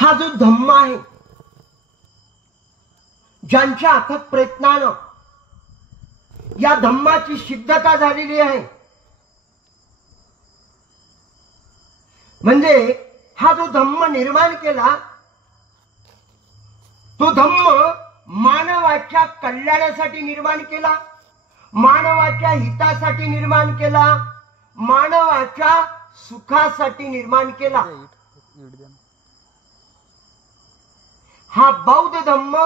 हा जो धम्म आहे, ज्यांच्या अथक प्रयत्नानं या धम्माची सिद्धता झालेली आहे, म्हणजे हा जो धम्म निर्माण केला, तो धम्म मानवाच्या कल्याणासाठी निर्माण केला, मानवाच्या हितासाठी निर्माण केला, मानवाच्या सुखासाठी निर्माण केला. हा बौद्ध धम्म,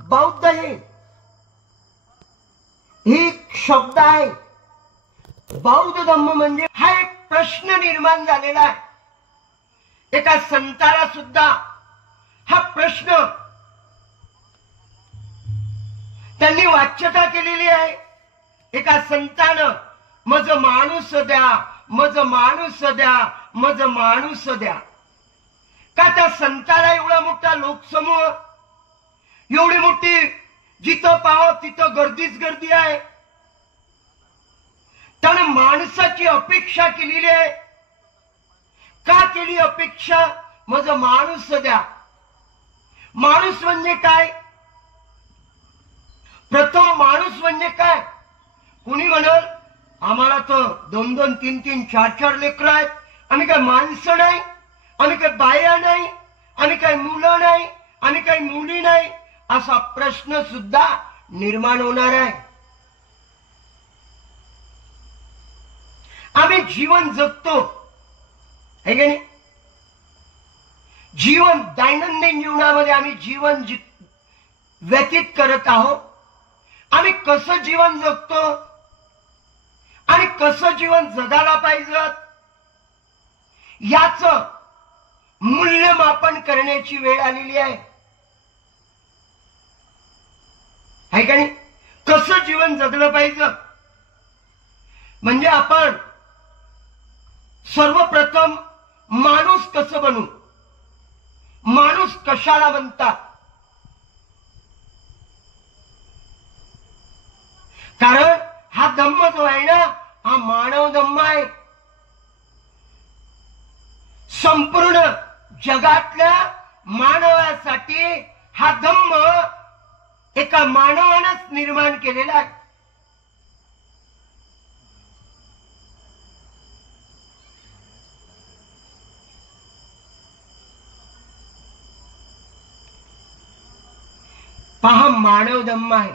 बौद्ध ही शब्द आहे. बौद्ध धम्म म्हणजे हा एक प्रश्न निर्माण झालेला आहे. एका संताला सुद्धा हा प्रश्न त्यांनी वाच्यता केलेली आहे. एका संतानं मज माणूस द्या, मज माणूस द्या, मज माणूस द्या. का त्या संताला एवढा मोठा लोकसमूह, एवढी मोठी, जिथं पाहावं तिथं गर्दीच गर्दी आहे, त्यानं माणसाची अपेक्षा केलेली आहे. का केली अपेक्षा? मज माणूस द्या. माणूस म्हणजे काय? प्रथम माणूस म्हणजे काय? कुणी म्हणल आम्हाला तर 2-2, 3-3, 4-4 लेकरं आहेत, आम्ही काय माणसं नाही, आम्ही काय बाया नाही, आम्ही काय मुलं नाही, आम्ही काही मुली नाही, असा प्रश्न सुद्धा निर्माण होणार आहे. आम्ही जीवन जगतो है की नाही? जीवन, दैनंदिन जीवनामध्ये आम्ही जीवन व्यतीत करत आहोत. आम्ही कसं जीवन जगतो आणि कसं जीवन जगायला पाहिजे याचं मूल्यमापन करण्याची वेळ आलेली आहे. है का नाही? कसं जीवन जगलं पाहिजे म्हणजे आपण सर्वप्रथम माणूस कसं बनू, माणूस कशाला बनतात? कारण हा धम्म जो आहे ना, हा मानव धम्म आहे. संपूर्ण जगातल्या मानवासाठी हा धम्म एका मानवानंच निर्माण केलेला आहे. पहा, मानव धम्म आहे.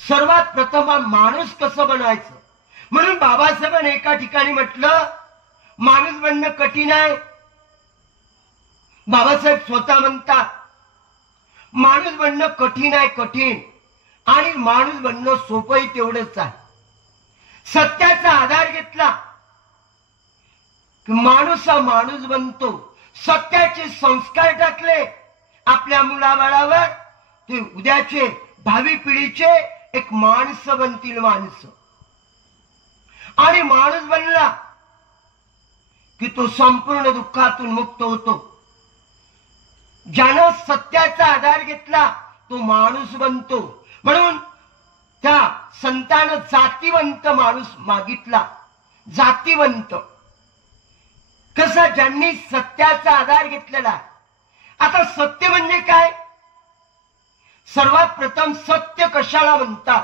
सर्वात प्रथम हा माणूस कसं बनायचं, म्हणून बाबासाहेबांनी एका ठिकाणी म्हटलं माणूस बनणं कठीण आहे. बाबासाहेब स्वतः म्हणतात माणूस बनणं कठीण आहे, कठीण, आणि माणूस बनणं सोपंही तेवढंच आहे. सत्याचा आधार घेतला की माणूस हा माणूस बनतो. सत्याचे संस्कार टाकले आपल्या मुलाबाळावर, ते उद्याचे भावी पिढीचे एक माणसं बनतील, माणसं. आणि माणूस बनला की तो संपूर्ण दुःखातून मुक्त होतो. ज्यानं सत्याचा आधार घेतला तो माणूस बनतो. म्हणून त्या संतानं जातीवंत माणूस मागितला. जातीवंत कसा? ज्यांनी सत्याचा आधार घेतलेला. आता सत्य म्हणजे काय? सर्वात प्रथम सत्य कशाला म्हणतात?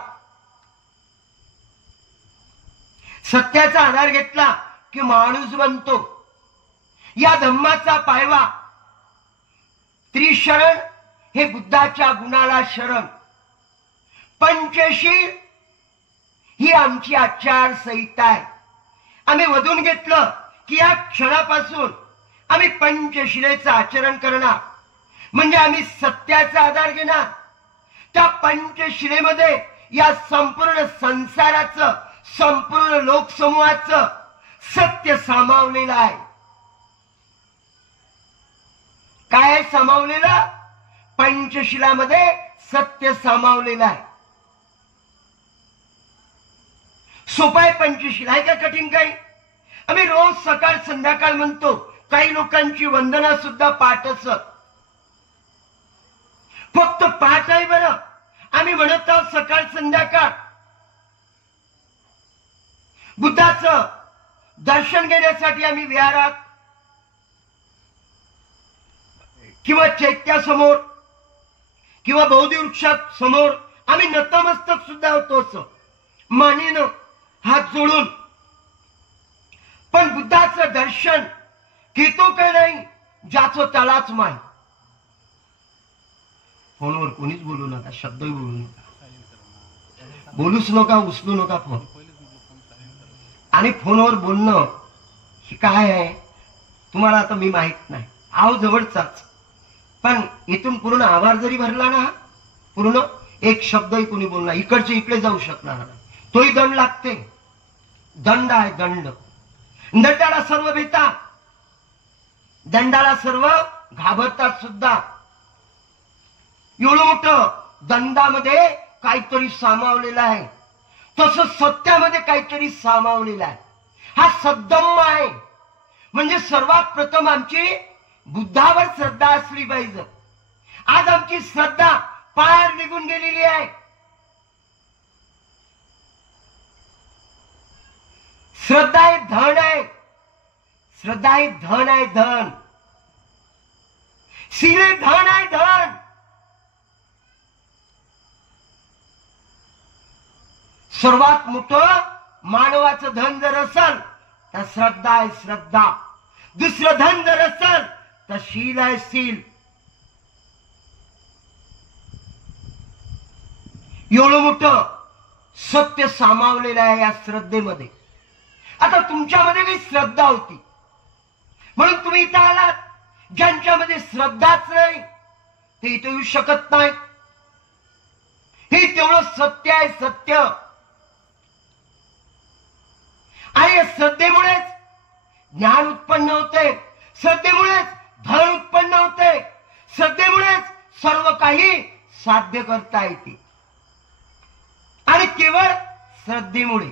सत्याचा आधार घेतला की माणूस बनतो. या धम्माचा पायवा त्रिशरण हे बुद्धाच्या गुणाला शरण. पंचशील ही आमची आचारसंहिता आहे. आम्ही वधून घेतलं की या क्षणापासून आम्ही पंचशिलेचं आचरण करणार, म्हणजे आम्ही सत्याचा आधार घेणार. त्या पंचशिलेमध्ये या संपूर्ण संसाराचं, संपूर्ण लोकसमूहाचं सत्य सामावलेलं आहे. काय सामावलेलं? पंचशिलामध्ये सत्य सामावलेलं आहे. सोपं आहे पंचशिला, आहे का कठीण काही? आम्ही रोज सकाळ संध्याकाळ म्हणतो. काही लोकांची वंदना सुद्धा पाठ असत. फक्त पाठ आहे बरं, आम्ही म्हणत आहोत सकाळ संध्याकाळ. बुद्धाचं दर्शन घेण्यासाठी आम्ही विहारात किंवा चैत्यासमोर किंवा बौद्धी वृक्षासमोर आम्ही नतमस्तक सुद्धा होतोच, मानेनं हात जोडून. पण बुद्धाचं दर्शन घेतो का नाही, ज्याचं त्यालाच माहित. फोनवर कोणीच बोलू नका, शब्दही बोलू नका, बोलूच नका, उचलू नका फोन. आणि फोनवर बोलणं हे काय आहे तुम्हाला आता मी माहित नाही, आव जवळचाच, पण इथून पूर्ण आवाज जरी भरला ना, पूर्ण एक शब्दही कोणी बोलणार, इकडचे इकडे जाऊ शकणार नाही, तोही दंड लागते. दंड आहे दंड. दंडाला सर्व भीतात, दंडाला सर्व घाबरतात सुद्धा. एवढं मोठं दंडामध्ये काहीतरी सामावलेलं आहे, तसं सत्यामध्ये काहीतरी सामावलेलं आहे. हा सद्धम्म आहे. म्हणजे सर्वात प्रथम आमची बुद्धावर श्रद्धा असली पाहिजे. आज आमची श्रद्धा पार निघून गेलेली आहे. श्रद्धा हे धन आहे, श्रद्धा हे धन आहे, धन. शीले धन आहे, धन. सर्वात मोठं मानवाचं धन जर असेल तर श्रद्धा आहे, श्रद्धा. दुसरं धन जर असेल तर शील आहे, शील. एवढं मोठं सत्य सामावलेलं आहे या श्रद्धेमध्ये. आता तुमच्यामध्ये काही श्रद्धा होती म्हणून तुम्ही इथं आलात. ज्यांच्यामध्ये श्रद्धाच नाही ते इथं येऊ शकत नाही. हे तेवढं सत्य आहे, सत्य. आणि या श्रद्धेमुळेच ज्ञान उत्पन्न होते, श्रद्धेमुळेच धन उत्पन्न होते, श्रद्धेमुळेच सर्व काही साध्य करता येते. आणि केवळ श्रद्धेमुळे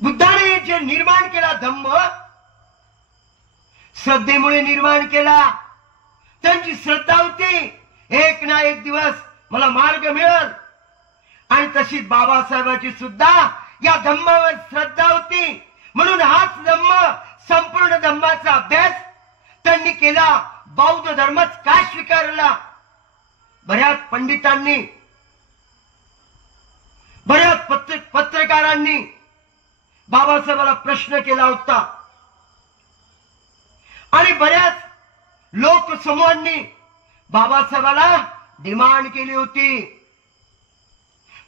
बुद्धाने जे निर्माण केला धम्म, श्रद्धेमुळे निर्माण केला. त्यांची श्रद्धा होती एक ना एक दिवस मला मार्ग मिळेल. आणि तशीच बाबासाहेबांची सुद्धा या धम्मावर श्रद्धा होती. म्हणून हाच धम्म, संपूर्ण धम्माचा अभ्यास त्यांनी केला. बौद्ध धर्मच का स्वीकारला? बऱ्याच पंडितांनी, बऱ्याच पत्रकारांनी बाबासाहेबाला प्रश्न केला होता आणि बऱ्याच लोकसमूहांनी बाबासाहेबाला डिमांड केली होती.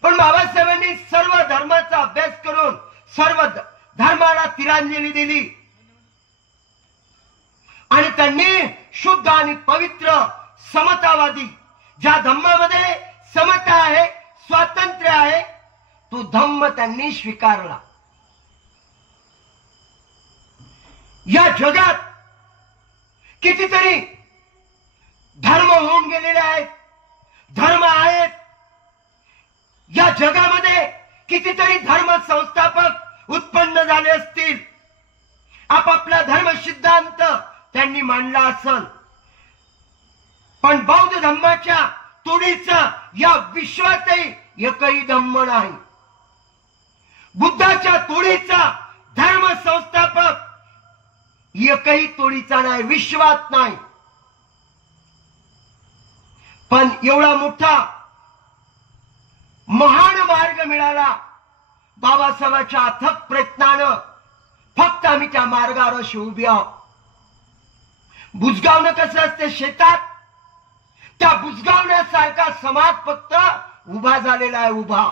पण बाबासाहेबांनी सर्व धर्माचा अभ्यास करून सर्व धर्माला तिलांजली दिली आणि त्यांनी शुद्ध आणि पवित्र समतावादी, ज्या धम्मामध्ये समता आहे, स्वातंत्र्य आहे, तो धम्म त्यांनी स्वीकारला. या जगात कितीतरी धर्म होऊन गेलेले आहेत, धर्म आहेत. या जगामध्ये कितीतरी धर्म संस्थापक उत्पन्न झाले असतील, आपापला धर्म सिद्धांत त्यांनी मांडला असेल. पण बौद्ध धम्माच्या तोडीचा या विश्वातही एकही धम्म नाही. बुद्धाच्या तोडीचा धर्म संस्थापक एकही तोडीचा नाही, विश्वात नाही. पण एवढा मोठा महान मार्ग मिळाला बाबासाहेबांच्या अथक प्रयत्नानं. फक्त आम्ही त्या मार्गावर अशी उभी आहोत. बुजगावणं कसं असते शेतात, त्या बुजगावण्यासारखा समाज फक्त उभा झालेला आहे, उभा.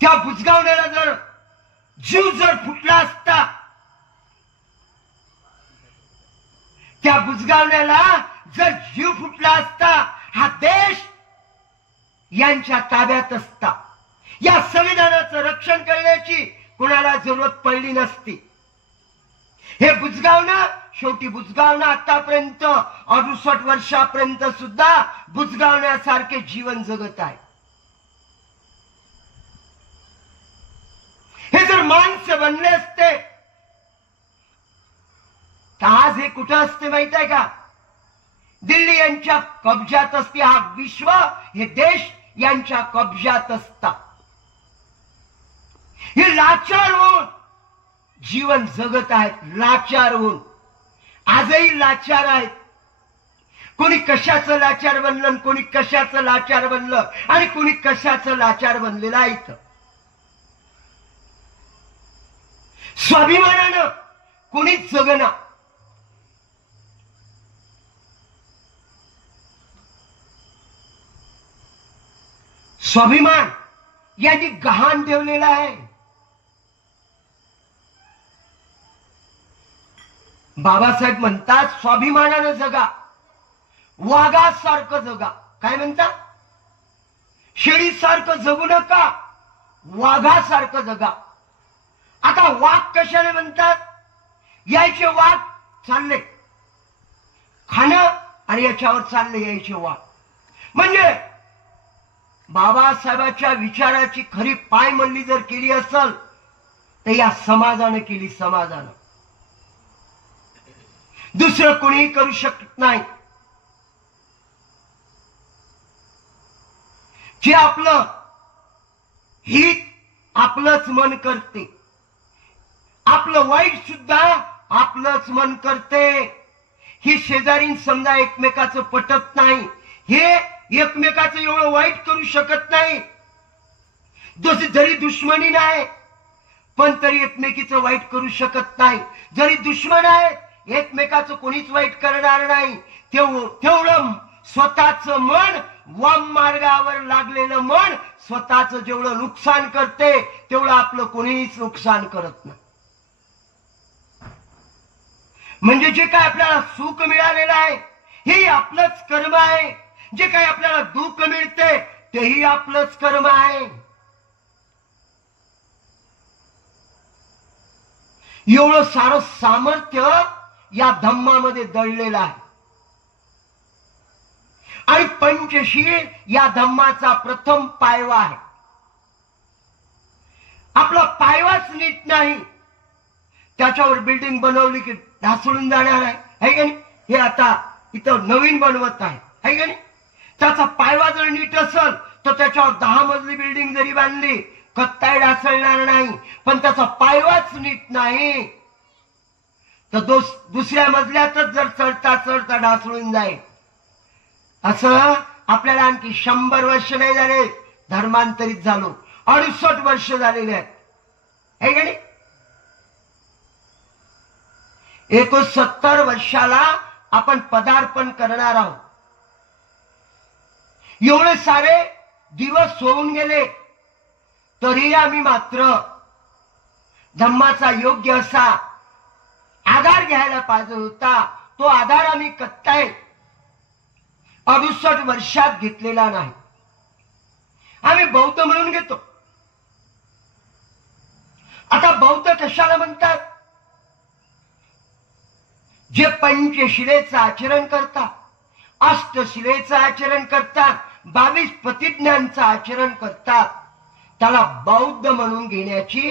त्या बुजगावण्याला जर जीव जर फुटला असता, त्या बुजगावण्याला जर जीव फुटला असता, हा देश यांच्या ताब्यात असता. या संविधानाचं रक्षण करण्याची कोणाला जरूरत पडली नसती. हे बुजगावणं, शेवटी बुजगावणं आतापर्यंत 68 वर्षापर्यंत सुद्धा बुजगावण्यासारखे जीवन जगत आहे. हे जर माणसं बनले असते तर आज हे कुठं असते माहित आहे का? दिल्ली यांच्या कब्जात असते. हा विश्व, हे देश यांच्या कब्जात असता. हे लाचार होऊन जीवन जगत आहेत, लाचार होऊन. आजही लाचार आहेत. कोणी कशाचं लाचार बनलं, कोणी कशाचं लाचार बनलं, आणि कोणी कशाचं लाचार बनलेलं आहे. स्वाभिमानानं कोणीच जगना. स्वाभिमान यांनी गहाण ठेवलेला आहे. बाबासाहेब म्हणतात स्वाभिमानानं जगा, वाघासारखं जगा. काय म्हणतात? शेळीसारखं जगू नका, वाघासारखं जगा. आता वाघ कशाने म्हणतात? यायचे वाघ चालले खाणं आणि याच्यावर चालले यायचे वाघ. म्हणजे बाबासाहेबांच्या विचाराची खरी पायमल्ली जर केली असेल तर या समाजानं केली. समाजानं दुसरं कोणीही करू शकत नाही. जे आपलं हित आपलंच मन करते, आपलं वाईट सुद्धा आपलंच मन करते. ही शेजारी समजा एकमेकाचं पटत नाही, हे एकमेकाचं एवढं वाईट करू शकत नाही. जरी दुश्मनी नाही पण तरी एकमेकीचं वाईट करू शकत नाही. जरी दुश्मन आहे एकमेकाचं कोणीच वाईट करणार नाही. तेवढं स्वतःच मन, वाम मार्गावर लागलेलं मन स्वतःच जेवढं नुकसान करते तेवढं आपलं कोणीच नुकसान करत नाही. म्हणजे जे काय आपल्याला सुख मिळालेलं आहे हे आपलंच कर्म आहे. जे काही आपल्याला दुःख मिळते तेही आपलंच कर्म आहे. एवढं सारं सामर्थ्य या धम्मामध्ये दडलेलं आहे. आणि पंचशील या धम्माचा प्रथम पायवा आहे. आपला पायवाच नीट नाही, त्याच्यावर बिल्डिंग बनवली की ढासळून जाणार आहे का नाही? हे आता इथं नवीन बनवत आहे का नाही? त्याचा पायवा जर नीट असेल तर त्याच्यावर 10 मजली बिल्डिंग जरी बांधली कत्ताही ढासळणार नाही. पण त्याचा पायवाच नीट नाही तर दुसऱ्या मजल्यातच जर चढता चढता ढासळून जाईल. असं आपल्याला आणखी 100 वर्ष नाही झाले धर्मांतरित झालो, 68 वर्ष झालेले आहेत है का नाही? 69 वर्षाला आपण पदार्पण करणार आहोत. एवढे सारे दिवस होऊन गेले तरी आम्ही मात्र धम्माचा योग्य असा आधार घ्यायला पाहिजे होता. तो आधार आम्ही कत्ताय 68 वर्षात घेतलेला नाही. आम्ही बौद्ध म्हणून घेतो. आता बौद्ध कशाला म्हणतात? जे पंचशिलेचं आचरण करतात, अष्टशिलेचं आचरण करतात, 22 प्रतिज्ञांचं आचरण करतात, त्याला बौद्ध म्हणून घेण्याची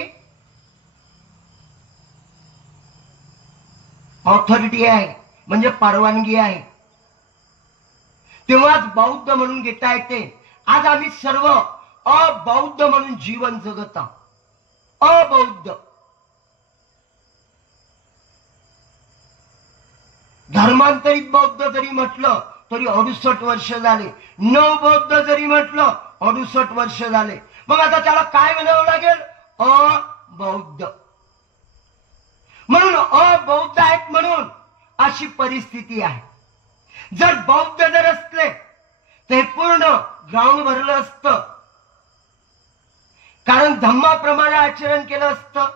ऑथॉरिटी आहे, म्हणजे परवानगी आहे. तेव्हाच बौद्ध म्हणून घेता येते. आज आम्ही सर्व अबौद्ध म्हणून जीवन जगत आहोत. अबौद्ध धर्मांतरित बौद्ध जरी म्हटलं तरी 68 वर्ष झाले. नवबौद्ध जरी म्हटलं 68 वर्ष झाले. मग आता त्याला काय म्हणावं लागेल? अबौद्ध. म्हणून अबौद्ध आहेत म्हणून अशी परिस्थिती आहे. जर बौद्ध जर असले तर हे पूर्ण ग्राउंड भरलं असतं, कारण धम्माप्रमाणे आचरण केलं असतं.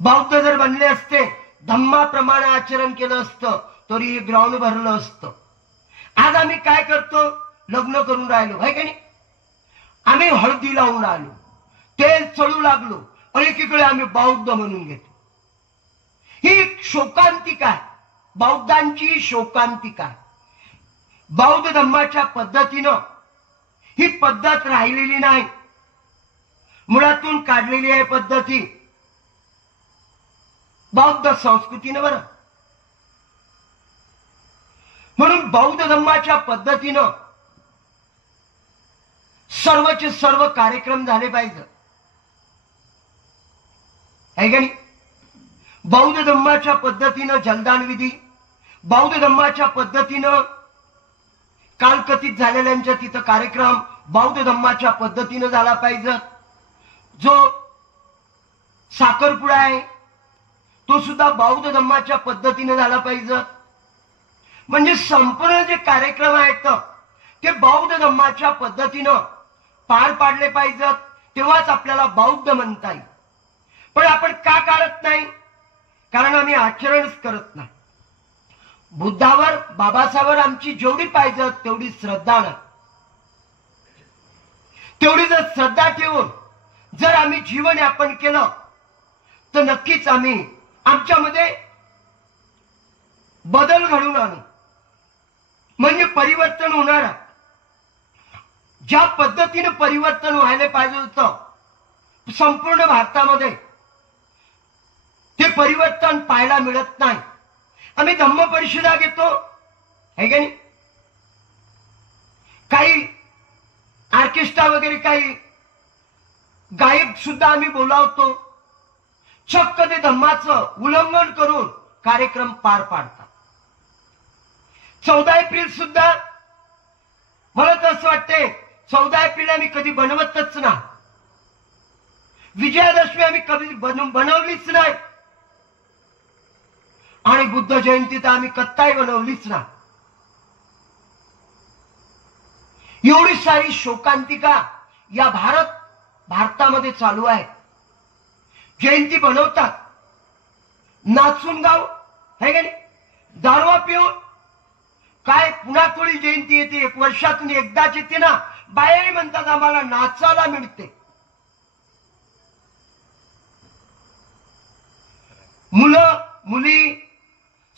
बौद्ध जर बनले असते, धम्माप्रमाणे आचरण केलं असतं तरी ग्राउंड भरलं असतं. आज आम्ही काय करतो? लग्न करून राहिलो है का नाही? आम्ही हळदी लावून राहिलो, तेल चढू लागलो आणि एकीकडे आम्ही बौद्ध म्हणून घेतो. ही शोकांतिका आहे, बौद्धांची शोकांतिका आहे. बौद्ध धम्माच्या पद्धतीनं ही पद्धत राहिलेली नाही, मुळातून काढलेली आहे पद्धती बौद्ध संस्कृतीनं. बरं, म्हणून बौद्ध धम्माच्या पद्धतीनं सर्वचे सर्व कार्यक्रम झाले पाहिजे है का नाही? बौद्ध धम्माच्या पद्धतीनं जलदान विधी, बौद्ध धम्माच्या पद्धतीनं कालकथित झालेल्यांच्या तिथं कार्यक्रम बौद्ध धम्माच्या पद्धतीनं झाला पाहिजे. जो साखरपुडा आहे तो सुद्धा बौद्ध धम्माच्या पद्धतीनं झाला पाहिजे. म्हणजे संपूर्ण जे कार्यक्रम आहेत ते बौद्ध धम्माच्या पद्धतीनं पार पाडले पाहिजेत, तेव्हाच आपल्याला बौद्ध म्हणता येईल. पण आपण का काढत नाही? कारण आम्ही आचरणच करत नाही. बुद्धावर बाबासाहेबांवर आमची जेवढी पाहिजे तेवढी श्रद्धा नाही. तेवढी जर श्रद्धा ठेवून जर आम्ही जीवन यापन केलं तर नक्कीच आम्ही आमच्यामध्ये बदल घडून आणू. म्हणजे परिवर्तन होणार. ज्या पद्धतीने परिवर्तन व्हायला पाहिजे होतं संपूर्ण भारतामध्ये ते परिवर्तन पाहायला मिळत नाही. आम्ही धम्म परिषदा घेतो है का नाही, काही ऑर्केस्ट्रा वगैरे काही गायक सुद्धा आम्ही बोलावतो, चक्क ते धम्माचं उल्लंघन करून कार्यक्रम पार पाडतात. 14 एप्रिल सुद्धा मला तर असं वाटते 14 एप्रिल आम्ही कधी बनवतच ना. विजयादशमी आम्ही कधी बनवलीच नाही आणि बुद्ध जयंती तर आम्ही कत्ताही बनवलीच ना. एवढी सारी शोकांतिका या भारतामध्ये चालू आहे. जयंती बनवतात, नाचून गाव है का नाही, दारवा पिऊन. काय पुन्हा थोडी जयंती येते, 1 वर्षातून एकदाच येते ना. बायाही म्हणतात आम्हाला नाचायला मिळते. मुलं मुली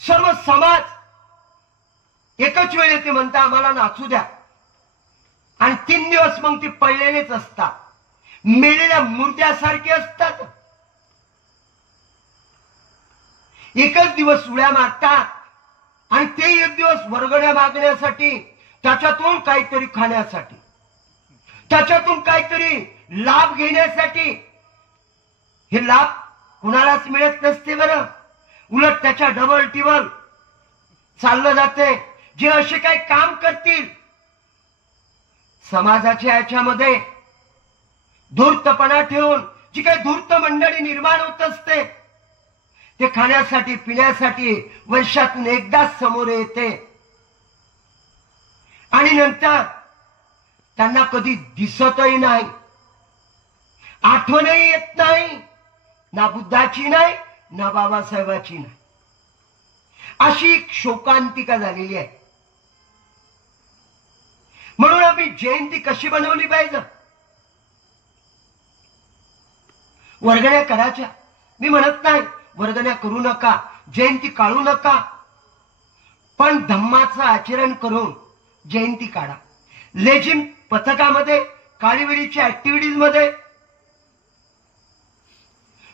सर्व समाज एकच वेळ येते, म्हणता आम्हाला नाचू द्या. आणि 3 दिवस मग ते पडलेलेच असतात, मेलेल्या मुर्द्यासारखे असतात. एकच दिवस उड्या मारतात आणि ते एक दिवस वर्गण्या मागण्यासाठी, त्याच्यातून काहीतरी खाण्यासाठी, त्याच्यातून काहीतरी लाभ घेण्यासाठी. हे लाभ कुणालाच मिळत नसते बरं, उलट त्याच्या डबल टिबल चाललं जाते. जे असे काही काम करतील समाजाच्या याच्यामध्ये धूर्तपणा ठेवून जी काही धूर्त मंडळी निर्माण होत असते ते खाण्यासाठी पिण्यासाठी वर्षातून एकदाच समोर येते आणि नंतर त्यांना कधी दिसतही नाही, आठवणही येत नाही, ना बुद्धाची नाही ना बाबासाहेबाची नाही. अशी शोकांतिका झालेली आहे. म्हणून आम्ही जयंती कशी बनवली पाहिजे? वर्गण्या करायच्या, मी म्हणत नाही वर्गण्या करू नका, जयंती काढू नका, पण धम्माचं आचरण करून जयंती काढा. लेझिम पथकामध्ये, काळीवेळीच्या ऍक्टिव्हिटीज मध्ये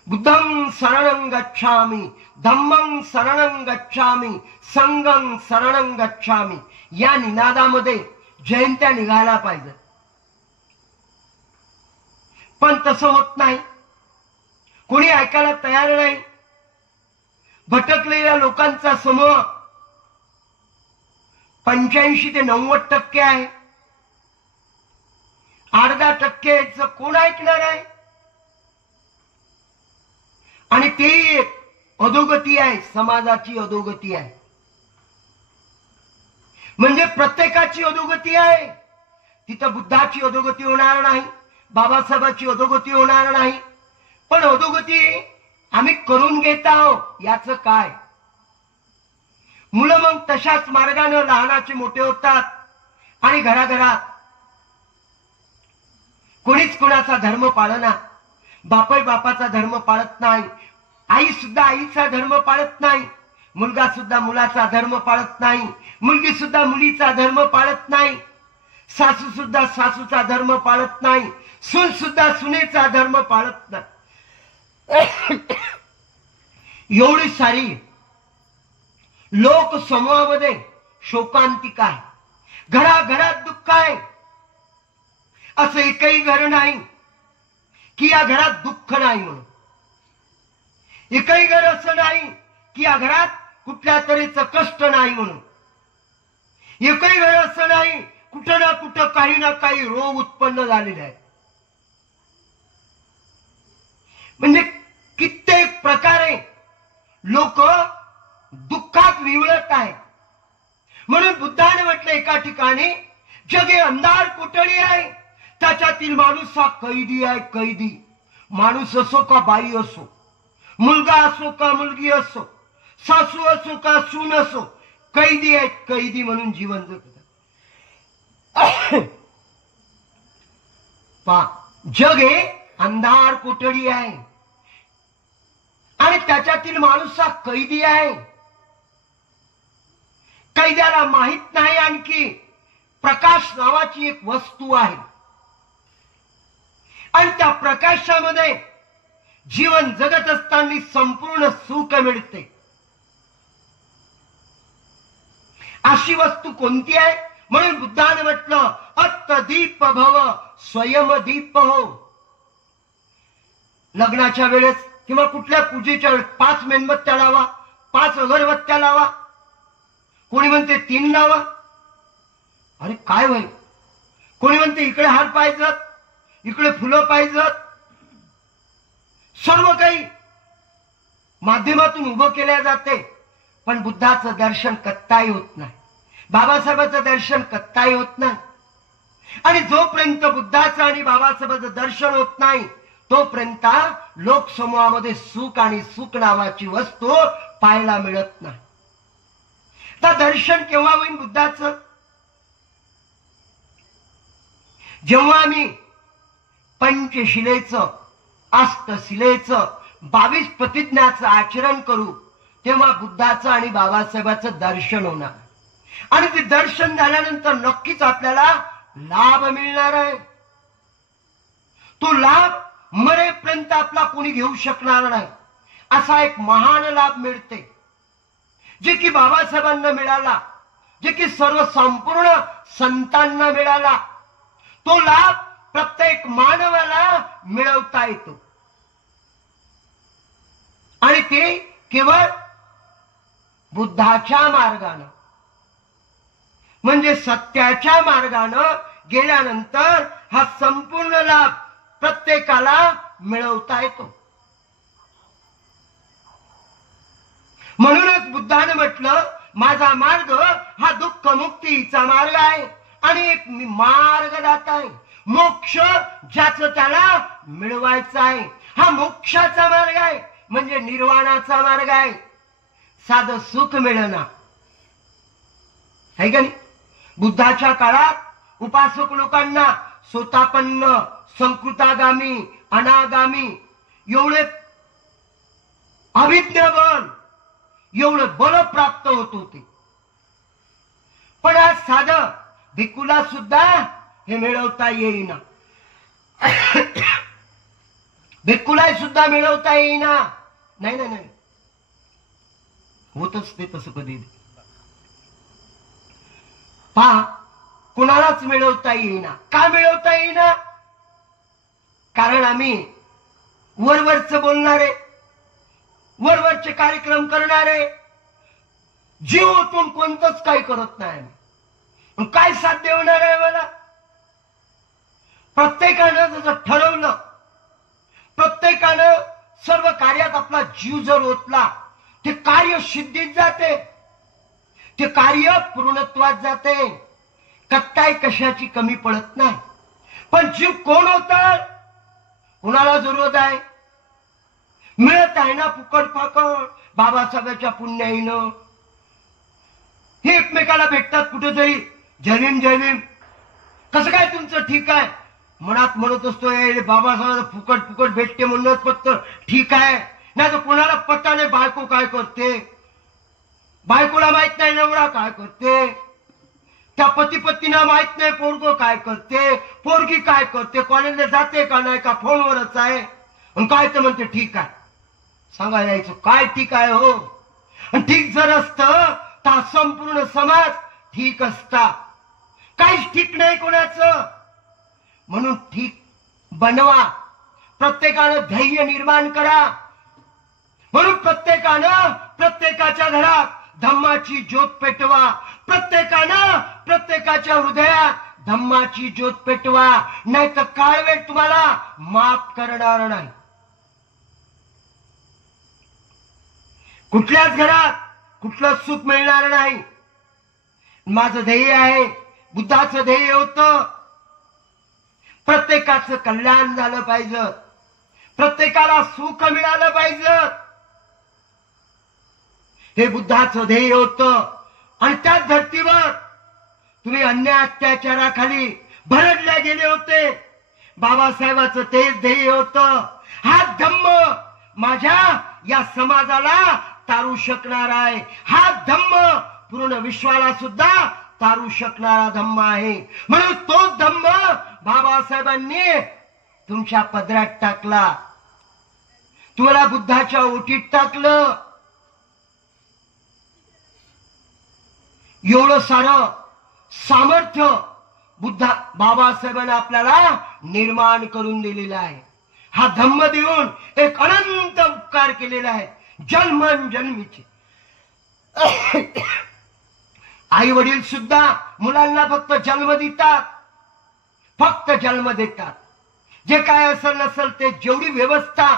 बुद्धं शरणं गच्छामि, धम्मं शरणं गच्छामि, संघं शरणं गच्छामि या निनादामध्ये जयंत्या निघायला पाहिजे. पण तसं होत नाही, कोणी ऐकायला तयार नाही. भटकलेल्या लोकांचा समूह 85 ते 90% आहे. 8-10% कोण ऐकणार आहे? आणि ते एक अधोगती आहे, समाजाची अधोगती आहे. म्हणजे प्रत्येकाची अधोगती आहे. तिथं बुद्धाची अधोगती होणार नाही, बाबासाहेबांची अधोगती होणार नाही. पण अधोगती आम्ही करून घेत आहोत याचं काय? मुलं मग तशाच मार्गाने लहानाचे मोठे होतात आणि घराघरात कोणीच कोणाचा धर्म पाळना. बापही बापाचा धर्म पाळत नाही, आई सुद्धा आईचा धर्म पाळत नाही, मुलगा सुद्धा मुलाचा धर्म पाळत नाही, मुलगी सुद्धा मुलीचा धर्म पाळत नाही, सासू सुद्धा सासूचा धर्म पाळत नाही, सून सुद्धा सुनेचा धर्म पाळत नाही. एवढी सारी लोक समूहामध्ये शोकांतिका आहे. घराघरात दुःख आहे. असं एकही घर नाही की या घरात दुःख नाही म्हणून. एकही घर असं नाही की या घरात कुठल्या तऱ्हेचं कष्ट नाही म्हणून. एकही घर असं नाही कुठं ना कुठं काही ना काही रोग उत्पन्न झालेले आहे. म्हणजे कित्येक प्रकारे लोक दुःखात विवळत आहेत. म्हणून बुद्धाने म्हटलं एका ठिकाणी, जग हे अंधार कोठडी आहे, त्याच्यातील माणूस हा कैदी आहे. कैदी माणूस असो का बाई असो, मुलगा असो का मुलगी असो, सासू असो का सून असो, कैदी आहेत. कैदी म्हणून जीवन जगतात. जग हे अंधार कोठडी आहे आणि त्याच्यातील माणूस हा कैदी आहे. कैद्याला माहित नाही आणखी प्रकाश नावाची एक वस्तू आहे आणि त्या प्रकाशामध्ये जीवन जगत असताना संपूर्ण सुख मिळते. अशी वस्तू कोणती आहे? म्हणून बुद्धाने म्हटलं, अत्तदीप भव स्वयंदीप हो. लग्नाच्या वेळेस किंवा कुठल्या पूजेच्या वेळेस 5 मेणबत्त्या लावा, 5 अगरबत्त्या लावा. कोणी म्हणते 3 लावा. अरे काय होईल? कोणी म्हणते इकडे हार पाहिजेत, इकडे फुलं पाहिजेत. सर्व काही माध्यमातून उभं केल्या जाते, पण बुद्धाचं दर्शन कत्ताही होत नाही, बाबासाहेबांचं दर्शन कत्ताही होत नाही. आणि जोपर्यंत बुद्धाचं आणि बाबासाहेबांचं दर्शन होत नाही तोपर्यंत लोकसमूहामध्ये सुख आणि सुख नावाची वस्तू पाहायला मिळत नाही. तर दर्शन केव्हा होईल बुद्धाचं? जेव्हा आम्ही पंचशिलेचं, अष्टशिलेचं, 22 प्रतिज्ञाचं आचरण करू तेव्हा बुद्धाचं आणि बाबासाहेबांचं दर्शन होणार. आणि ते दर्शन झाल्यानंतर नक्कीच आपल्याला लाभ मिळणार आहे. तो लाभ मरेपर्यंत आपला कोणी घेऊ शकणार नाही. असा एक महान लाभ मिळते, जे की बाबासाहेबांना मिळाला, जे की सर्व संपूर्ण संतांना मिळाला. तो लाभ प्रत्येक मानवाला मिळवता येतो आणि ते केवळ बुद्धाच्या मार्गाने, म्हणजे सत्याच्या मार्गाने गेल्यानंतर हा संपूर्ण लाभ प्रत्येकाला मिळवता येतो. म्हणूनच बुद्धाने म्हटलं, माझा मार्ग हा दुःख मुक्तीचा मार्ग आहे आणि एक मार्ग दाता आहे. मोक्ष ज्याचं त्याला मिळवायचा आहे, हा मोक्षाचा मार्ग आहे, म्हणजे निर्वाणाचा मार्ग आहे. साधं सुख मिळणार आहे का नाही? बुद्धाच्या काळात उपासक लोकांना सोतापन्न, संकृतागामी, अनागामी एवढे अभिज्ञ बल, एवढं बल प्राप्त होत होते. पण आज साधं भिक्खूला सुद्धा हे मिळवता येईना. भिक्खूला सुद्धा मिळवता येईना. नाही नाही नाही, होतच ते तसं कधी. पहा, कुणालाच मिळवता येईना. का मिळवता येईना? कारण आम्ही वरवरच बोलणारे, वरवरचे कार्यक्रम करणारे, जीव ओतून कोणतंच काही करत नाही. काय साध्य होणार आहे मला? प्रत्येकानं जसं ठरवलं, प्रत्येकानं सर्व कार्यात आपला जीव जर ओतला, ते कार्य सिद्धीत जाते, ते कार्य पूर्णत्वात जाते. कत्ताय कशाची कमी पडत नाही. पण जीव कोण होतात? कुणाला जरूरत आहे? मिळत आहे ना फुकट फाकट बाबासाहेबांच्या पुण्याईनं. हे एकमेकाला भेटतात कुठेतरी, जय भीम जय भीम, कसं काय तुमचं ठीक आहे? मनात म्हणत असतो, बाबासाहेब फुकट फुकट भेटते म्हणूनच फक्त ठीक आहे. नाही तर कोणाला पत्ता नाही बायको काय करते, बायकोला माहित नाही नवरा काय करते, त्या पती पत्नीला माहित नाही पोरगो काय करते, पोरगी काय करते, कॉलेजला जाते का नाही का फोनवरच आहे. काय तर म्हणते ठीक आहे. सांगा यायचं काय ठीक आहे हो? ठीक जर असतं तर संपूर्ण समाज ठीक असता. काहीच ठीक नाही कोणाचं. म्हणून ठीक बनवा, प्रत्येकानं धैर्य निर्माण करा. म्हणून प्रत्येकानं प्रत्येकाच्या घरात धम्माची ज्योत पेटवा, प्रत्येकानं प्रत्येकाच्या हृदयात धम्माची ज्योत पेटवा, नाही तर काळ वेळ तुम्हाला माफ करणार नाही. कुठल्याच घरात कुठलं सुख मिळणार नाही. माझं ध्येय आहे, बुद्धाचं ध्येय होतं प्रत्येकाचं कल्याण झालं पाहिजे, प्रत्येकाला सुख मिळालं पाहिजे, हे बुद्धाचं ध्येय होतं. आणि त्याच धर्तीवर तुम्ही अन्याय अत्याचाराखाली भरडल्या गेले होते. बाबासाहेबांचं तेच ध्येय होतं, हा धम्म माझ्या या समाजाला तारू शकणार आहे, हा धम्म पूर्ण विश्वाला सुद्धा तारू शकणारा धम्म आहे. म्हणून तो धम्म बाबासाहेबांनी तुमच्या पदरात टाकला, तुम्हाला बुद्धाच्या ओटीत टाकलं. एवढं सारं सामर्थ्य बाबासाहेबांनी आपल्याला निर्माण करून दिलेलं आहे. हा धम्म देऊन एक अनंत उपकार केलेला आहे जन्मोजन्मीचे. आई वडील सुद्धा मुलांना फक्त जन्म देतात, फक्त जन्म देतात. जे काय असेल नसेल ते जेवढी व्यवस्था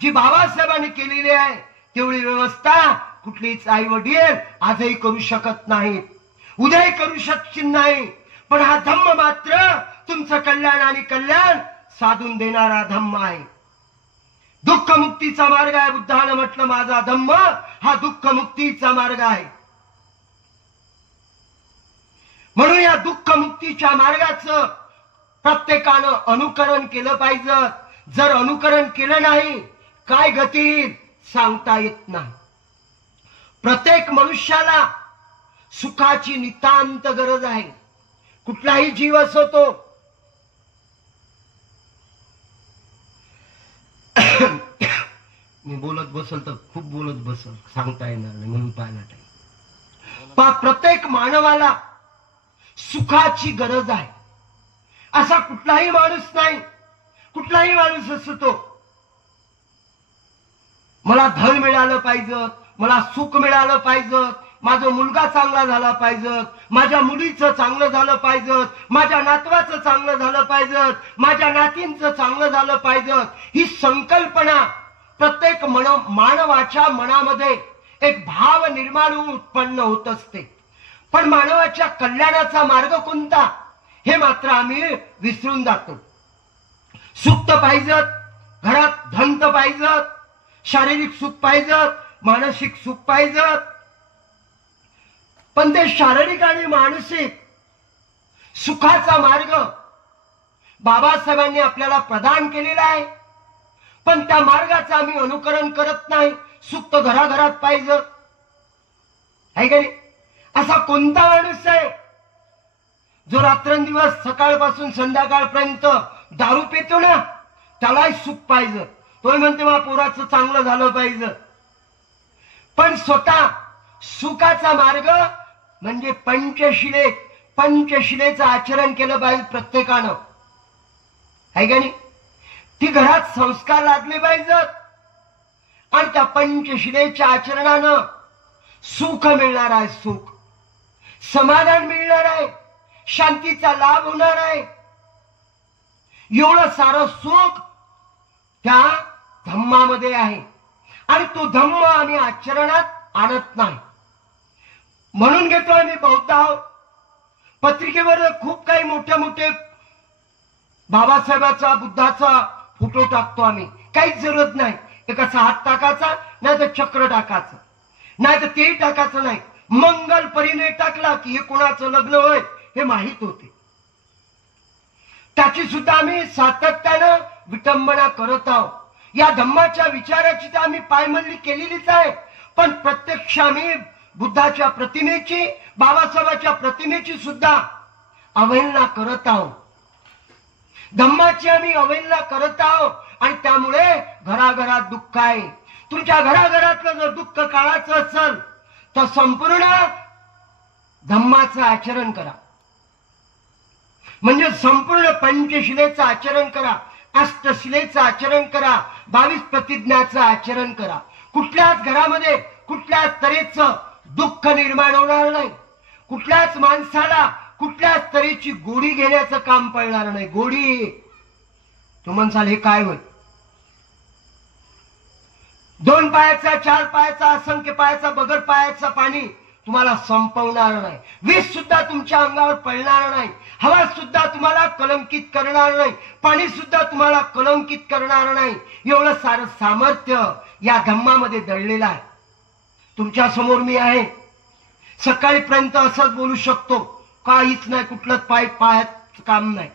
जी बाबासाहेबांनी केलेली आहे तेवढी व्यवस्था कुठलीच आई वडील आजही करू शकत नाहीत, उद्याही करू शकतील नाही. पण हा धम्म मात्र तुमचं कल्याण आणि कल्याण साधून देणारा धम्म आहे. दुःख मुक्तीचा मार्ग आहे. बुद्धानं म्हटलं माझा धम्म हा दुःख मुक्तीचा मार्ग आहे. म्हणून या दुःख मुक्तीच्या मार्गाचं प्रत्येकानं अनुकरण केलं पाहिजे. जर अनुकरण केलं नाही काय गती सांगता येत नाही. प्रत्येक मनुष्याला सुखाची नितांत गरज आहे. कुठलाही जीव असो तो. मी बोलत बसल तर खूप बोलत बसल, सांगता येणार नाही म्हणून पाहिला टाइम. प्रत्येक मानवाला सुखाची गरज आहे. असा कुठलाही माणूस नाही, कुठलाही माणूस असतो मला धन मिळालं पाहिजे, मला सुख मिळालं पाहिजे, माझा मुलगा चांगला झाला पाहिजे, माझ्या मुलीचं चांगलं झालं पाहिजे, माझ्या नातवाचं चांगलं झालं पाहिजे, माझ्या नातींचं चांगलं झालं पाहिजे. ही संकल्पना प्रत्येक मानवाच्या मनामध्ये एक भाव निर्माण उत्पन्न होत असते. पण मानवाच्या कल्याणाचा मार्ग कोणता हे मात्र आम्ही विसरून जातो. सुख तर पाहिजेत, घरात धन तर पाहिजेत, शारीरिक सुख पाहिजेत, मानसिक सुख पाहिजेत. पण ते शारीरिक आणि मानसिक सुखाचा मार्ग बाबासाहेबांनी आपल्याला प्रदान केलेला आहे. पण त्या मार्गाचं आम्ही अनुकरण करत नाही. सुख तर घराघरात पाहिजे आहे का नाही. असा कोणता माणूस आहे जो रात्रंदिवस सकाळपासून संध्याकाळपर्यंत दारू पितो ना, त्यालाही सुख पाहिजे. तो म्हणते मा पोराचं चांगलं झालं पाहिजे. पण स्वतः सुखाचा मार्ग म्हणजे पंचशिलेचं आचरण केलं पाहिजे प्रत्येकानं आहे का नाही. ती घरात संस्कार लादले पाहिजेत आणि त्या पंचशिलेच्या आचरणानं सुख मिळणार आहे, सुख समाधान मिळणार आहे, शांतीचा लाभ होणार आहे. एवढं सारं सुख त्या धम्मामध्ये आहे आणि तो धम्म आम्ही आचरणात आणत नाही. म्हणून घेतो आम्ही बौद्ध आहोत. पत्रिकेवर खूप काही मोठे मोठे बाबासाहेबाचा बुद्धाचा फोटो टाकतो आम्ही. काहीच जरूरत नाही. एकाचा हात टाकायचा, नाही तर चक्र टाकायचं, नाही तर तेही टाकायचं नाही. मंगल परिणय टाकला की हे कोणाचं लग्न होय हे माहित होते. त्याची सुद्धा आम्ही सातत्यानं विटंबना करत आहोत. या धम्माच्या विचाराची तर आम्ही पायमल्ली केलेलीच आहे. पण प्रत्यक्ष आम्ही बुद्धाच्या प्रतिमेची, बाबासाहेबांच्या प्रतिमेची सुद्धा अवहेलना करत आहोत. धम्माची आम्ही अवहेलना करत आहोत आणि त्यामुळे घराघरात दुःख आहे. तुमच्या घराघरातलं जर दुःख काढायचं असेल तर संपूर्ण धम्माचं आचरण करा. म्हणजे संपूर्ण पंचशिलेचं आचरण करा, अष्टशिलेचं आचरण करा, 22 प्रतिज्ञाचं आचरण करा. कुठल्याच घरामध्ये कुठल्याच तऱ्हेचं दुःख निर्माण होणार नाही. कुठल्याच माणसाला कुठल्याच तऱ्हेची गोडी घेण्याचं काम पडणार नाही. गोडी तू म्हणसाल हे काय होय? 2 पायाचा 4 पायाचा असंख्य पायाचा बगर पायाचा पाणी तुम्हाला संपवणार नाही. विष सुद्धा तुमच्या अंगावर पडणार नाही. हवा सुद्धा तुम्हाला कलंकित करणार नाही. पाणी सुद्धा तुम्हाला कलंकित करणार नाही. एवढं सारं सामर्थ्य या धम्मामध्ये दडलेलं आहे. तुमच्या समोर मी आहे. सकाळीपर्यंत असंच बोलू शकतो, काहीच नाही, कुठलंच पायात काम नाही,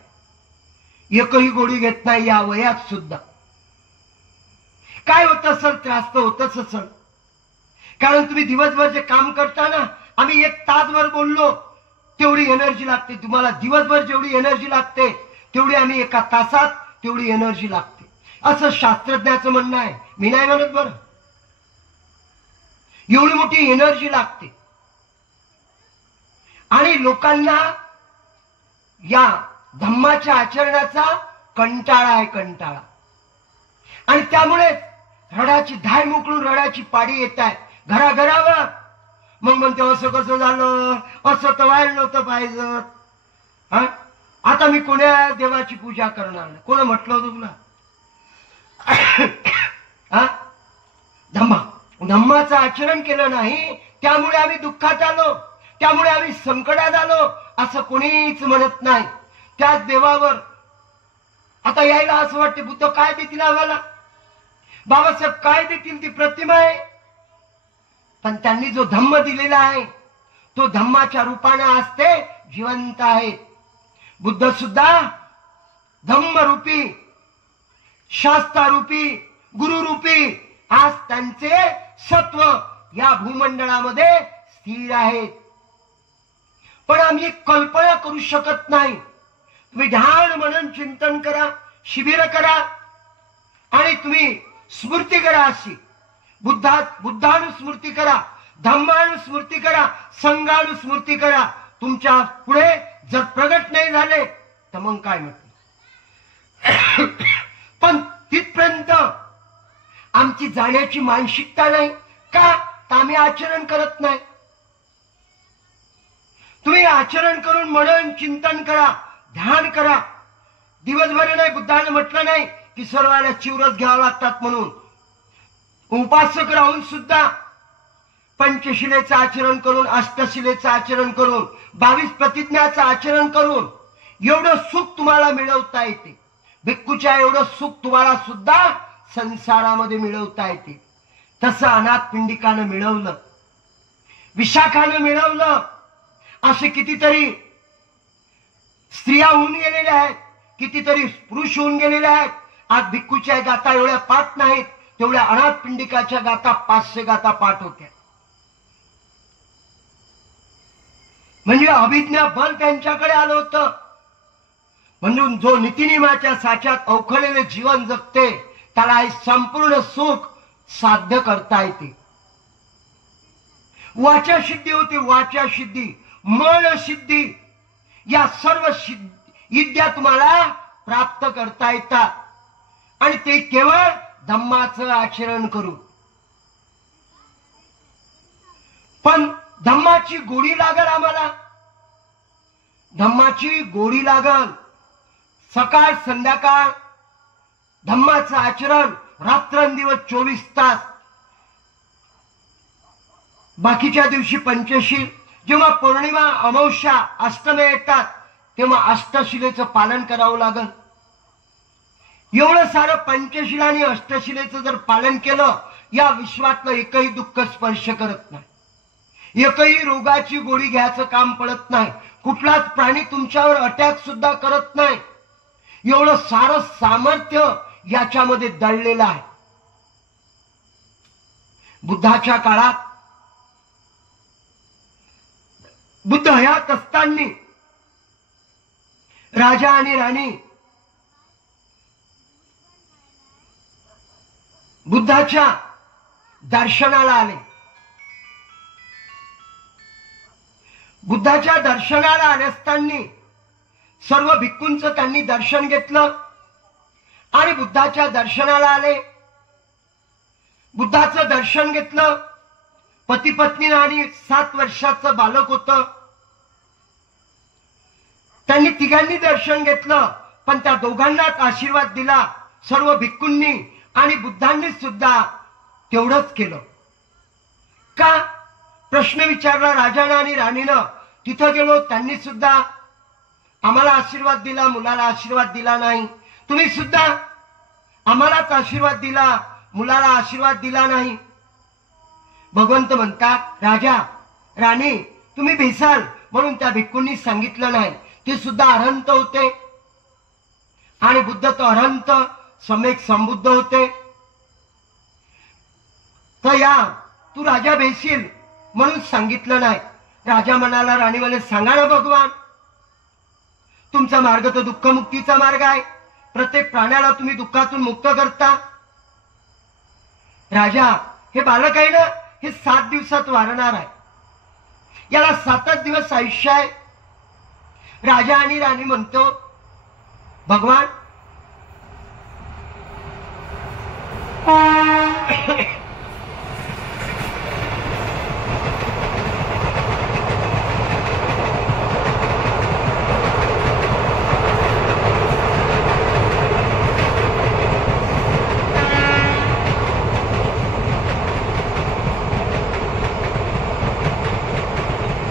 एकही गोळी घेत नाही या वयात सुद्धा. काय होत असेल? त्रास तर होतच असेल. कारण तुम्ही दिवसभर जे काम करता ना, आम्ही 1 तासभर बोललो तेवढी एनर्जी लागते तुम्हाला. दिवसभर जेवढी एनर्जी लागते तेवढी आम्ही 1 तासात तेवढी एनर्जी लागते, असं शास्त्रज्ञाचं म्हणणं आहे. मी नाही म्हणत बरं. एवढी मोठी एनर्जी लागते. आणि लोकांना या धम्माच्या आचरणाचा कंटाळा आहे, कंटाळा. आणि त्यामुळे रडाची धाय मोकळून रडाची पाडी येत आहे घराघरावर. मग म्हणते असं कसं झालं, असं तर व्हायला नव्हतं पाहिजे. आता मी कोण्या देवाची पूजा करणार नाही. कोण म्हटलं होतं तुला? धम्माचं आचरण केलं नाही त्यामुळे आम्ही दुःखात आलो, त्यामुळे आम्ही संकटात आलो असं कोणीच म्हणत नाही. त्याच देवावर आता यायला असं वाटते बुद्ध काय देतील आम्हाला, बाबासाहेब काय देतील, ती प्रतिमा आहे. पण त्यांनी जो धम्म दिलेला आहे तो धम्माच्या रूपाने असते जिवंत आहे. बुद्ध सुद्धा धम्मरूपी, शास्त्रारूपी, गुरुरूपी आज त्यांचे सत्व या भूमंडळामध्ये स्थिर आहेत. पण आम्ही कल्पना करू शकत नाही. तुम्ही ध्यान म्हणून चिंतन करा, शिबिर करा आणि तुम्ही स्मृती करा. अशी बुद्धानुस्मृती करा, धम्मानुस्मृती करा, संघानुस्मृती करा. तुमच्या पुढे जर प्रगट नाही झाले तर मग काय म्हटलं. पण तिथपर्यंत आमची जाण्याची मानसिकता नाही का? तर आम्ही आचरण करत नाही. तुम्ही आचरण करून मनन चिंतन करा, ध्यान करा. दिवसभर नाही. बुद्धाने म्हटलं नाही की सर्वांना चिवरस घ्यावं लागतात म्हणून. उपासक राहून सुद्धा पंचशिलेचं आचरण करून, अष्टशिलेचं आचरण करून, 22 प्रतिज्ञाचं आचरण करून एवढं सुख तुम्हाला मिळवता येते. भिक्खूच्या एवढं सुख तुम्हाला सुद्धा संसारामध्ये मिळवता येते. तसं अनाथ पिंडिकानं मिळवलं, विशाखानं मिळवलं. असे कितीतरी स्त्रिया होऊन गेलेल्या आहेत, कितीतरी पुरुष होऊन गेलेले आहेत. आज भिक्खूच्या गाथा एवढ्या पाठ नाहीत तेवढ्या अनाथ पिंडिकाच्या गाथा 500 गाथा पाठ होत्या. म्हणजे अभिज्ञा बल त्यांच्याकडे आलं होतं. म्हणून जो नितिनियमाच्या साच्यात अवखळलेले जीवन जगते त्याला हे संपूर्ण सुख साध्य करता येते. वाचा सिद्धी होती, वाचा सिद्धी, मन सिद्धी, या सर्व विद्या तुम्हाला प्राप्त करता येतात. आणि ते केवळ धम्माचं आचरण करू. पण धम्माची गोडी लागल आम्हाला, धम्माची गोडी लागल. सकाळ संध्याकाळ धम्माचं आचरण, रात्रंदिवस 24 तास. बाकीच्या दिवशी पंचशील, जेव्हा पौर्णिमा, अमावस्या, अष्टमे येतात तेव्हा अष्टशिलेचं पालन करावं लागल. एवढं सारं पंचशील आणि अष्टशिलेचं जर पालन केलं, या विश्वातलं एकही दुःख स्पर्श करत नाही, एकही रोगाची गोळी घ्यायचं काम पडत नाही, कुठलाच प्राणी तुमच्यावर अटॅक सुद्धा करत नाही. एवढं सारं सामर्थ्य याच्यामध्ये दडलेलं आहे. बुद्धाच्या काळात बुद्ध हयात असताना राजा आणि राणी बुद्धाच्या दर्शनाला आले. बुद्धाच्या दर्शनाला आले असताना सर्व भिक्खूंचं त्यांनी दर्शन घेतलं आणि बुद्धाच्या दर्शनाला आले. बुद्धाचं दर्शन घेतलं. पती पत्नी आणि 7 वर्षाचं बालक होतं. त्यांनी तिघांनी दर्शन घेतलं, पण त्या दोघांनाच आशीर्वाद दिला. सर्व भिक्खूंनी आणि बुद्धांनी सुद्धा तेवढंच केलं. का? प्रश्न विचारला राजानं आणि राणीनं. तिथं गेलो, त्यांनी सुद्धा आम्हाला आशीर्वाद दिला, मुलाला आशीर्वाद दिला नाही. तुम्ही सुद्धा आम्हालाच आशीर्वाद दिला, मुलाला आशीर्वाद दिला नाही. भगवंत म्हणतात, राजा राणी तुम्ही भेसाल म्हणून त्या भिक्खूंनी सांगितलं नाही. ते सुद्धा अरहंत होते आणि बुद्ध तो अरहंत सम्यक संबुद्ध होते. तर या तू राजा भेसील म्हणून सांगितलं नाही. राजा म्हणाला, राणीवाले सांगा ना भगवान, तुमचा मार्ग तर दुःखमुक्तीचा मार्ग आहे. प्रत्येक प्राण्याला तुम्ही दुःखातून मुक्त करता. राजा हे बालक आहे ना, हे 7 दिवसात वारणार आहे. याला 7च दिवस आयुष्य आहे. राजा आणि राणी म्हणतो, भगवान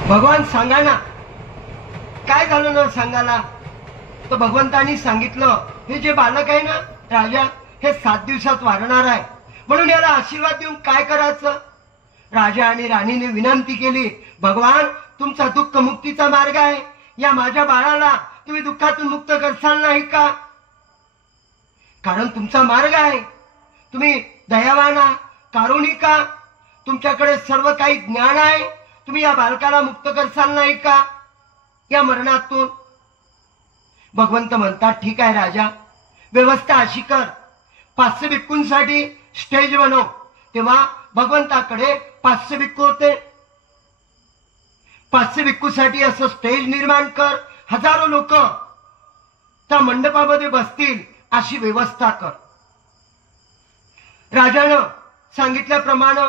भगवान सांगा ना, काय झालं ना सांगायला. तर भगवंतांनी सांगितलं, हे जे बालक आहे ना राजा, हे 7 दिवसात वारणार आहे, म्हणून याला आशीर्वाद देऊन काय करायचं. राजा आणि राणीने विनंती केली, भगवान तुमचा दुःख मुक्तीचा मार्ग आहे, या माझ्या बाळाला तुम्ही दुःखातून मुक्त करसाल नाही का? कारण तुमचा मार्ग आहे, तुम्ही दयावाना कारुणिका, तुमच्याकडे सर्व काही ज्ञान आहे, तुम्ही या बालकाला मुक्त करसाल नाही का या मरणातून. भगवंत म्हणतात, ठीक आहे राजा, व्यवस्था अशी कर, 500 भिक्खूंसाठी स्टेज बनव. तेव्हा भगवंताकडे 500 भिक्खू होते. 500 भिक्खूसाठी असं स्टेज निर्माण कर, हजारो लोक त्या मंडपामध्ये बसतील अशी व्यवस्था कर. राजानं सांगितल्याप्रमाणे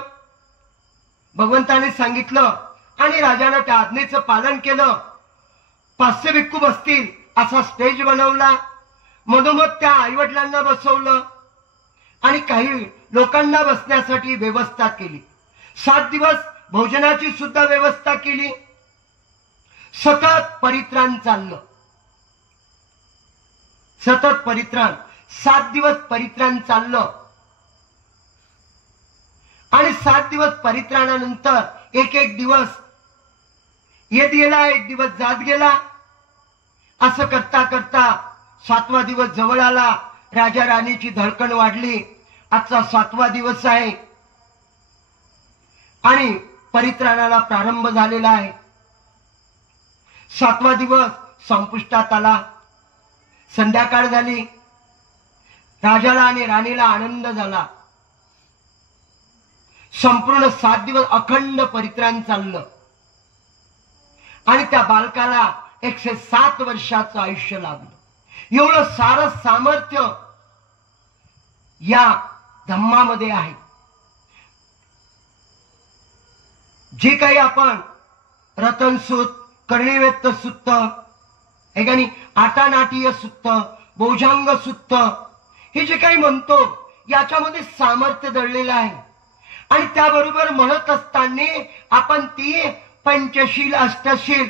भगवंताने सांगितलं आणि राजानं त्या आज्ञेचं पालन केलं. 500 भिक्खू बसतील असा स्टेज बनवला. मधोमध त्या आईवडिलांना बसवलं आणि काही लोकांना बसण्यासाठी व्यवस्था केली. 7 दिवस भोजनाची सुद्धा व्यवस्था केली. सतत परित्राण चाललं, सतत परित्राण. 7 दिवस परित्राण चाललं आणि 7 दिवस परित्राणानंतर एक दिवस येत गेला, एक दिवस जात गेला. असं करता करता 7वा दिवस जवळ आला. राजा राणीची धडकन वाढली. आजचा 7वा दिवस आहे आणि परित्राणाला प्रारंभ झालेला आहे. 7वा दिवस संपुष्टात आला. संध्याकाळ झाली. राजाला आणि राणीला आनंद झाला. संपूर्ण 7 दिवस अखंड परित्राण चाललं आणि त्या बालकाला 107 वर्षाचं आयुष्य लाभलं. एवढं सारं सामर्थ्य या धम्मामध्ये आहे. जे काही आपण रतनसूत, कर्णिवेत्त सुत्त, आटानाटीय सुत्त, भोजांग सुत्त, हे जे काही म्हणतो याच्यामध्ये सामर्थ्य दडलेलं आहे. आणि त्याबरोबर म्हणत असताना आपण ती पंचशील, अष्टशील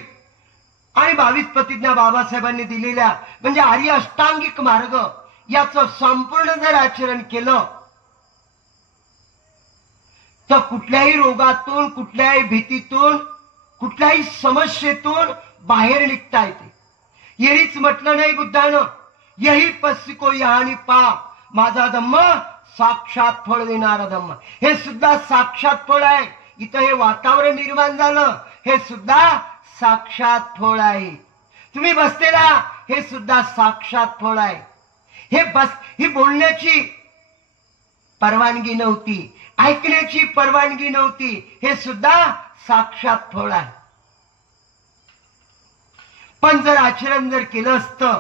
आणि 22 प्रतिज्ञा बाबासाहेबांनी दिलेल्या म्हणजे आर्य अष्टांगिक मार्ग याचं संपूर्ण जर आचरण केलं तर कुठल्याही रोगातून, कुठल्याही भीतीतून, कुठल्याही समस्येतून बाहेर निघता येते. येरीच म्हटलं नाही बुद्धानं, यही पस्सिको यहानी पा, माझा धम्म साक्षात फळ देणारा धम्म. हे सुद्धा साक्षात फळ आहे. इथं हे वातावरण निर्माण झालं, हे सुद्धा साक्षात फळ आहे. तुम्ही बसलेला हे सुद्धा साक्षात फळ आहे. ही बोलण्याची परवानगी नव्हती, ऐकण्याची परवानगी नव्हती, हे सुद्धा साक्षात फळ आहे. पण जर आचरण जर केलं असतं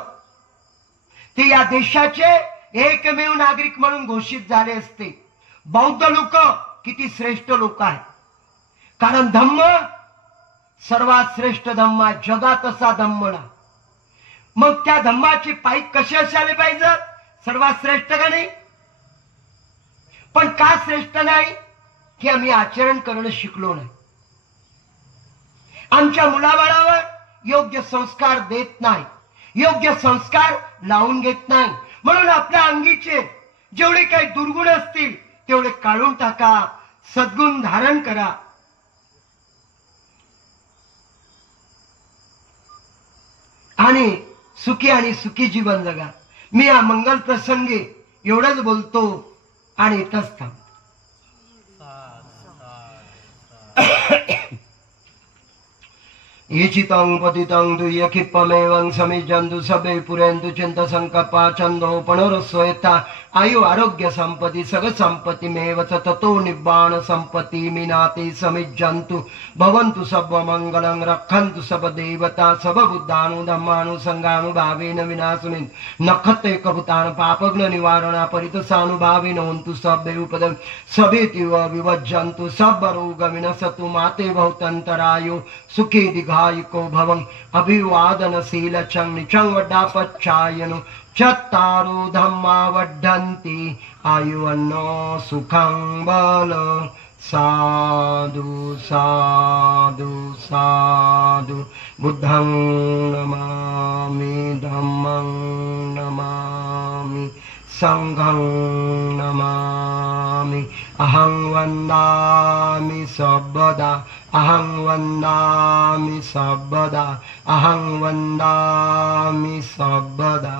ते या देशाचे एकमेव नागरिक म्हणून घोषित झाले असते. बौद्ध लोक किती श्रेष्ठ लोक आहेत, कारण धम्म सर्वात श्रेष्ठ धम्म आहे, जगात असा धम्म ना. मग त्या धम्माची पाईक कशी असायला पाहिजे? सर्वात श्रेष्ठ का नाही? पण का श्रेष्ठ नाही? की आम्ही आचरण करणं शिकलो नाही. आमच्या मुलाबाळावर योग्य संस्कार देत नाही, योग्य संस्कार लावून घेत नाही. म्हणून आपल्या अंगीचे जेवढे काही दुर्गुण असतील तेवढे काढून टाका, सद्गुण धारण करा. आणि सुखी जीवन जगा. मी या मंगल प्रसंगी एवढंच बोलतो आणि इथंच थांबतो. इचितं पतितं दुःखिपमेवं समिजन्तु सबे पुरेन्तु चिन्त संकल्पा छन्दो पणोरस्वयथा आयु आरोग्य संपत्ति सग संपत्तिमेव च ततो निब्बाण संपत्ति मिनाते समिजन्तु भवन्तु सब मंगलं रक्षन्तु सब देवता सब बुद्धानु धम्मानु संगानुभावेन विनाशमिन् नखते कबुतान पापग्न निवारणा परितसानुभावेन होन्तु सबे उपदं सभेतिव विवज्जन्तु सब रोग विनशतु माते भवतन्तरायो सुखे दीर्घायुको भवं अभिवादनशील चं निचं वड्डापच्छायनो चत्तारो धम्मा वर्धन्ति आयुवन्नो सुखं बल. साधु साधु साधु. बुद्धं नमामि, धम्मं नमामि, संघं नमामि. अहं वन्दामि सर्वदा, अहं वन्दामि सर्वदा, अहं वन्दामि सर्वदा.